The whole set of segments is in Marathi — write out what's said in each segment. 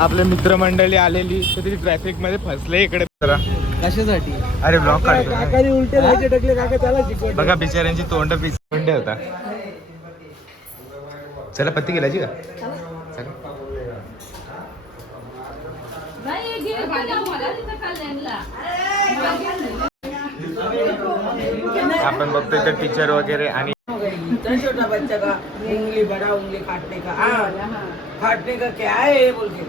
आपले मित्रमंडळी आलेली तर ती ट्रॅफिक मध्ये फसले इकडे जरा कशासाठी. अरे ब्लॉक काढतो उलटे व्हायचे टकले काका त्याला शिकवत. बघा बिचाऱ्यांची तोंड पिंडे होता. चला पत्ती गेलाची का चला. आपण बघतोय तर टीचर वगैरे आणि छोटा बच्चा का उंगली बड़ा उंगली काटने का काटने का क्या है बोल के.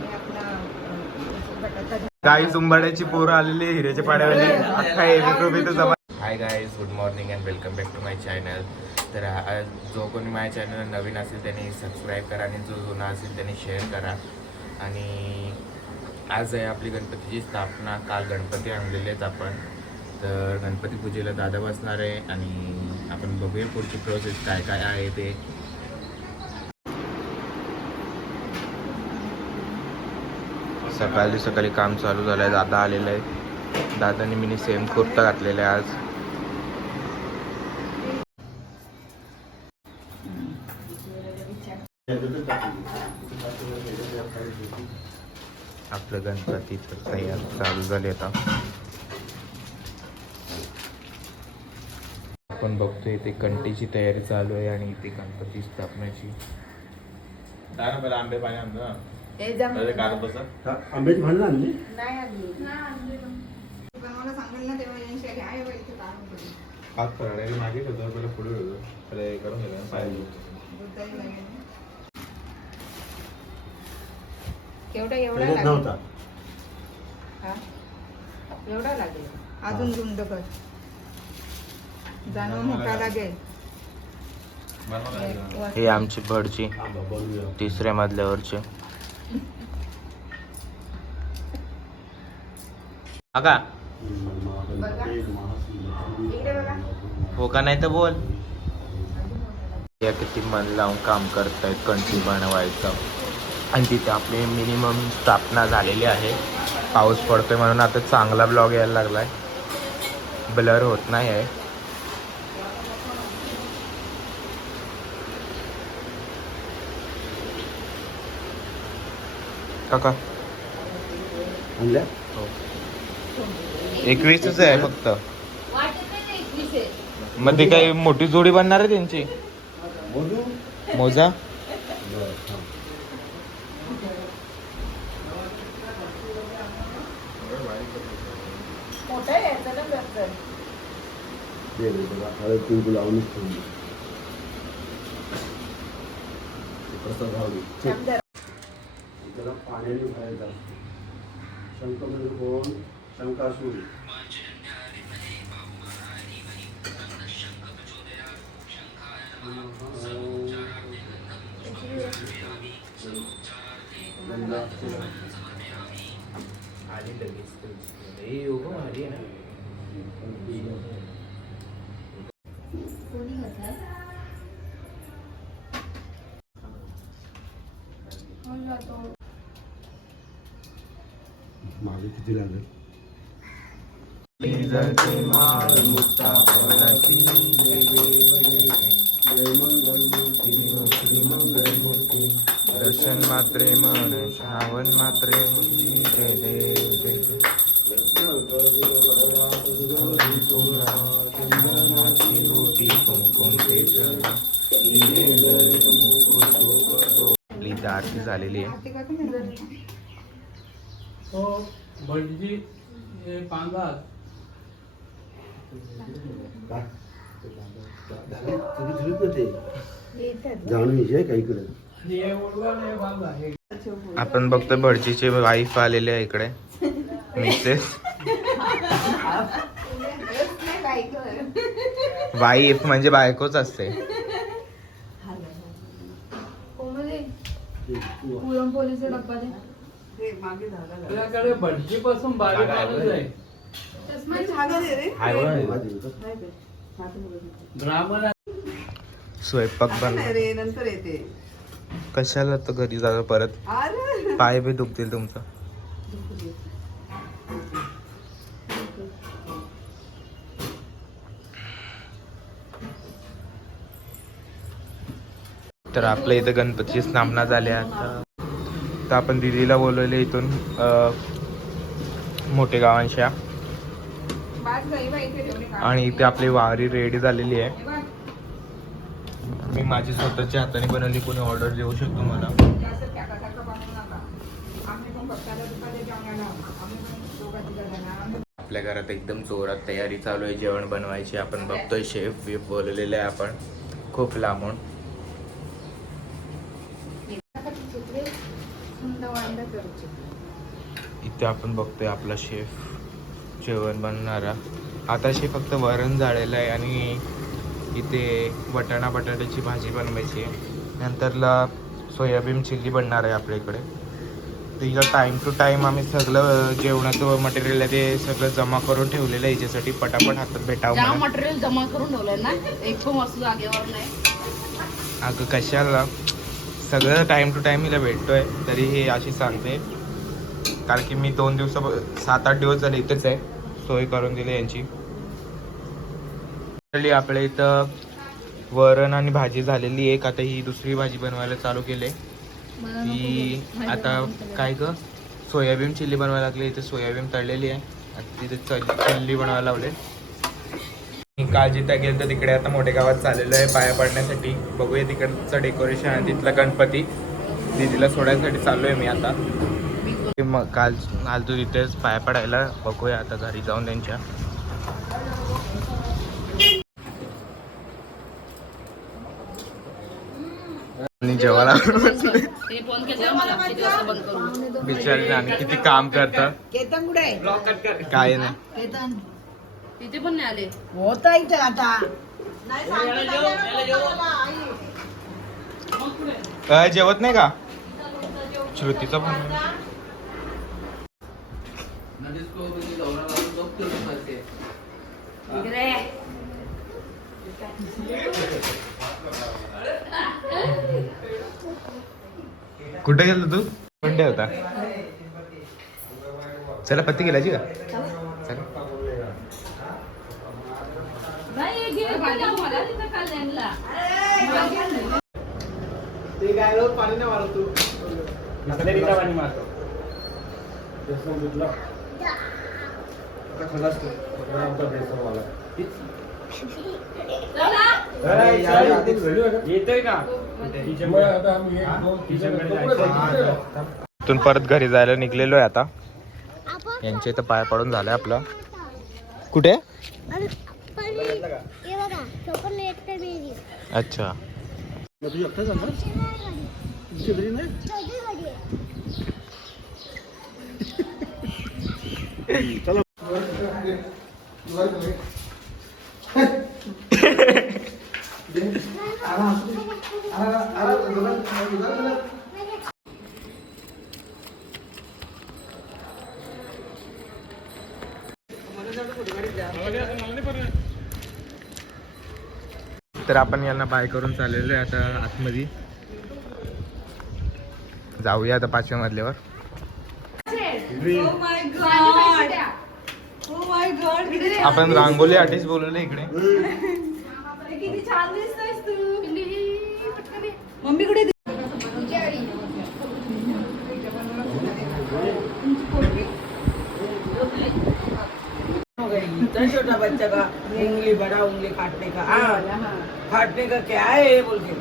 काही जुंबाड्याची पोरं आलेली हिरेच्या पाड्यावाली अख्खा एबीप्रोबी तर जमा. Hi guys, good morning and welcome back to my channel. तर जो कोणी माझ्या चॅनल नवीन असेल त्यांनी सबस्क्राईब करा आणि जो जुना असेल त्यांनी शेअर करा. आणि आज आहे आपली गणपतीची स्थापना. काल गणपती आणलेले आहेत आपण. तर गणपती पूजेला दादा बसणार आहे आणि आपण बघूया पुढची प्रोसेस काय काय आहे ते. सकाळी सकाळी काम चालू झालं आहे. दादा आलेला आहे. दादाने मी सेम कुर्ता घातलेला आहे आज. आपलं गणपती तर तयार चालू झाले आता. आपण बघतोय इथे कंटीची तयारी चालू आहे आणि इथे गणपती स्थापनेची. आंबे पाणी आणलं आंब्याची भांडण आणली नाही आणली. बनवायला सांगेल ना तेव्हा यांशी घ्या इथे काढून हात फराड्याने मागे होतो पहिला पुढे होतो त्याला हे करून घेतो पाहिजे. एवढा एवढा लागेल. हा एवढा लागेल. अजून गुंड कर जाणं मोठा लागेल. हे आमची भडची 3ऱ्या मजल्यावरचे. का हो का नाही तर बोल. या किती मन लावून काम करतायत कंटी बनवायचं. आणि तिथे आपली मिनिमम स्थापना झालेली आहे. पाऊस पडतोय म्हणून आता चांगला ब्लॉग यायला लागलाय. ब्लर होत नाही आहे. काका 21च आहे फक्त. मग ती काही मोठी जोडी बनणार आहे त्यांची. मोजा पाण्याने भरायचा. शंख म्हणजे कोण? शंकासूर. मागे किती लागेल. दर्शन मात्रे मन श्रावण मात्रे जय देव जय देव. आपली आरती झालेली आहे. भटजी पांगा आपण बघतो भटजीचे वाईफ आलेले आहे इकडे. मिसेस वाईफ म्हणजे बायकोच असते. पुरणपोळीचा डब्बा दे. तुझ्याकडे भटजी पासून बारीक माणूस आहे. ब्राह्मण स्वयंपाक बन नंतर येते. कशाला तर घरी जागा परत पाय बी दुखतील तुमचं. तर आपल्या इथं गणपतीची स्थापना झाली आता. तर आपण दिदीला बोलवले इथून मोठे गावांच्या, बाज गई बाई इथे ठेवली का? आणि इथे आपली वारी रेडी झालेली आहे. हे बघ, मी माझी स्वतःच्या हाताने बनवली, कोणी ऑर्डर देऊ शकतो मला. जास्त पॅकासारखं बनवू नका. आम्ही पण फक्त दुपारी जेवणाला आम्ही पण दोघं तिघं जण आम्ही आपल्या घरात एकदम जोरात तयारी चालू आहे जेवण बनवायची. आपण बघतोय शेफ वी बोलवलेले आहे आपण खूप लांबून. इथे आपण बघतोय आपला शेफ जेवण बनवणारा. आता शेफ फक्त वरण झालेलं आहे आणि इथे बटाट्याची भाजी बनवायची आहे. नंतरला सोयाबीन चिल्ली बनणार आहे आपल्या इकडे. तिला टाईम टू टाईम आम्ही सगळं जेवणाचं मटेरियल आहे ते सगळं जमा करून ठेवलेलं आहे याच्यासाठी पटापट हातात भेटावं ज्या म्हणून. मटेरियल जमा करून ठेवलंय ना, एक पण वस्तू जागेवर नाही. अगं कशाला, सगळं टाईम टू टाईम हिला भेटतोय तरी हे अशी सांगते, कारण की मी 7-8 दिवस झाले इथेच आहे. सोय करून दिली यांची. आपल्या इथं वरण आणि भाजी झालेली एक, आता ही दुसरी भाजी बनवायला चालू केली. ती आता काय ग, सोयाबीन चिल्ली बनवायला लागली. इथे सोयाबीन तळलेली आहे, आता तिथे चिल्ली बनवायला लावले. काल जिथं गेलं तर तिकडे आता मोठ्या गावात चाललेलं आहे पाया पडण्यासाठी. बघूया तिकडचं डेकोरेशन आणि तिथला गणपती. दीदीला सोडायसाठी चाललो आहे मी आता. मग काल आलतो तिथेच पाया पडायला. बघूया आता घरी जाऊन त्यांच्या. आणि जेवायला ते फोन केला मला किती वाजता बंद करू. बिचारी आणि किती काम करतं. केतन कुठे आहे? काय नाही. केतन तिथे पण नाही आले. होत इथं आता. जेवत नाही का श्रुतीचा पण. इकडे कुठे गेलो तू? कोणत्या होता? चला पत्ती गेलाची का? चला. नाही घे भाजी मला तिथं कल्याणला. पाणी नाही मारत तू. पाणी मारतो. येतोय का? इथून परत घरी जायला निघलेलो आहे आता. यांच्या इथं पाय पडून झालाय आपला. कुठे? अच्छा. तर आपण यांना बाय करून चाललेलो आहे आता आतमध्ये. जाऊया आता 5व्या मजल्यावर. आपण रांगोली आर्टिस्ट बोलवले इकडे. किती छान दिसतोयस तू. मम्मी कुठे? इतना छोटा बच्चा का उंगली बड़ा उंगली काटने का. काटने का क्या है बोल के.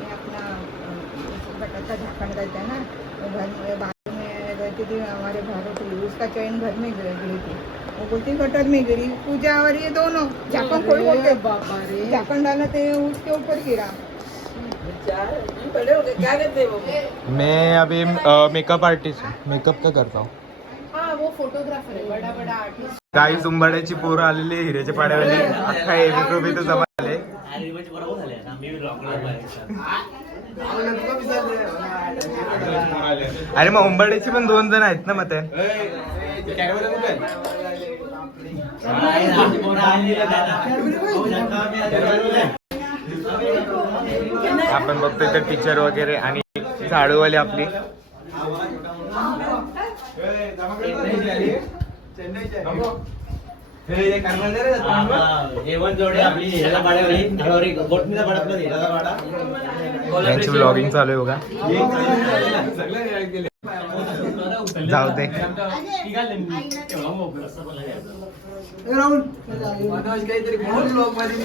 बटाटा झाकन करते हैं ना, वो घर में बाहर में रहती थी हमारे भाड़ों की, उसका चैन घर में गिरी थी. वो बोलती गटर में गिरी. पूजा और ये दोनों झाकन खोल बोलते, झाकन डाला थे उसके ऊपर गिरा. बड़े हो गए क्या करते वो. मैं अभी मेकअप आर्टिस्ट हूँ. मेकअप का करता हूँ. हाँ वो फोटोग्राफर है, बड़ा बड़ा आर्टिस्ट. काही उंबाड्याची पोरं आलेली हिऱ्याच्या पाड्यावाली. अख्खा एबी ग्रुप इथं जमा झाले. अरे मग उंबाड्याची पण 2 जण आहेत ना. मग ते आपण बघतोय तर टीचर वगैरे आणि झाडूवाली आपली. यांची ब्लॉगिंग चालू आहे बघा. जाऊ दे.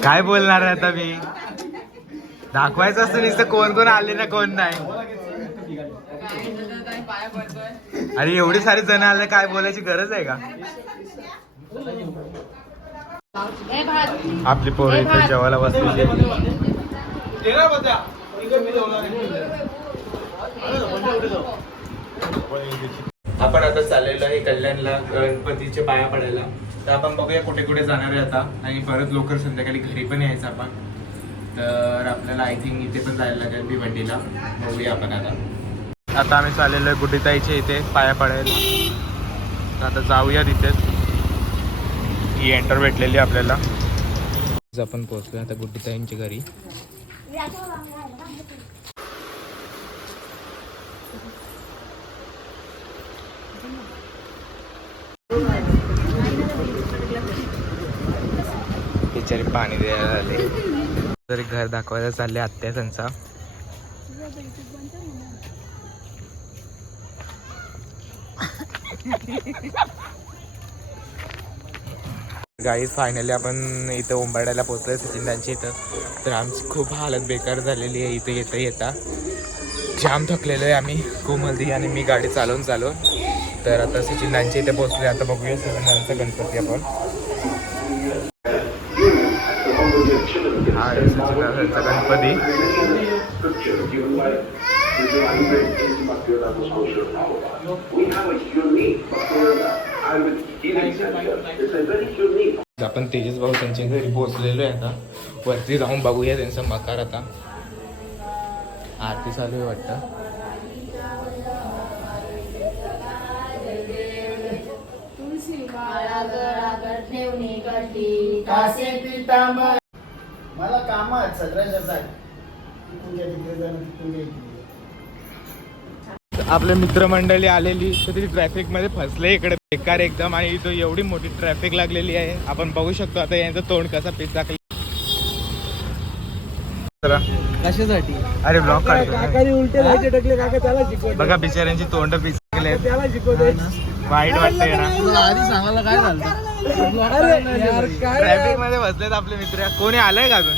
काय बोलणार आहे आता मी? दाखवायचं असतं नुसतं कोण कोण आले ना कोण नाही. अरे एवढे सारे जण आले, काय बोलायची गरज आहे का? आपली पोरं इथे जेवायला बसलेली. आपण आता चाललेलो आहे कल्याणला गणपतीच्या पाया पडायला. तर आपण बघूया कुठे कुठे जाणार आहे आता, आणि परत लवकर संध्याकाळी घरी पण यायचं आपण. तर आपल्याला आय थिंक इथे पण जायला लागेल भिवंडीला. बघूया आपण आता आम्ही चाललेलो आहे गुड्डीताईच्या इथे पाया पडायला. तर आता जाऊया तिथेच. ही एंटर भेटलेली आपल्याला. आपण पोहोचलो आता गुड्डीताईंच्या घरी. बिचारी पाणी द्यायला आले. तरी घर दाखवायला चालले आत्या त्यांचा. गाईज फायनली आपण इथं उंबरड्याला पोहोचलोय सचिनदांच्या इथं. तर आमची खूप हालत बेकार झालेली आहे इथे येता जाम थकलेलो आहे आम्ही. कोमलदी आणि मी गाडी चालवून. तर आता सचिनदांच्या इथे पोहोचले. आता बघूया सचिनदांचा गणपती आपण. हा आहे सचिनदांचा गणपती. आपण तेजस भाऊ त्यांच्या घरी पोहोचलेलो आहे. आता वरती जाऊन बघूया त्यांचा मकार. आता आरती चालू आहे वाटतं. मला कामात सगळ्या आपले मित्रमंडळी आलेली तर ती ट्रॅफिक मध्ये फसले इकडे बेकार एकदम. आणि इथं एवढी मोठी ट्रॅफिक लागलेली आहे. आपण बघू शकतो आता यांचं तोंड कसा पिचकलं. कशासाठी? अरे ब्लॉक काकाने उलटे लायचे टकले काका त्याला शिकवत. बघा बिचाऱ्यांची तोंड पिचकले. त्याला शिकवते. वाईट वाटतंय ना. आधी सांगायला काय झालं? ट्रॅफिक मध्ये बसलेत आपले मित्र. कोणी आलंय का अजून?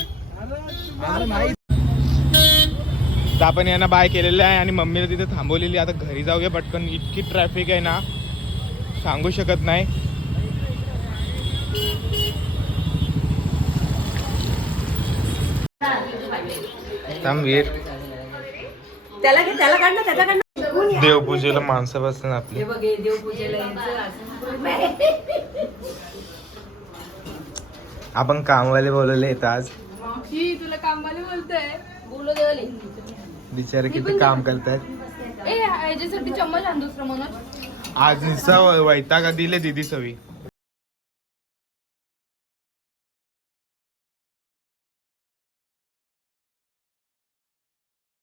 तर आपण यांना बाय केलेलं आहे आणि मम्मीला तिथे थांबवलेली. आता घरी जाऊया पटकन. इतकी ट्रॅफिक आहे ना सांगू शकत नाही. वीर त्याला काढ ना, त्याचा काढ ना. देवपूजेला माणसं बसतात आपली. हे बघ, हे देवपूजेला यायचं. आपण कामवाले बोलवले आहेत आज. तुला कामवाले बोलतोय. बोलो देवाले. बिचारे किती काम करतात. ए याच्यासाठी चम्मच आण दुसरं मनोज. आज निस्सा वैताग दिले दीदी सवी.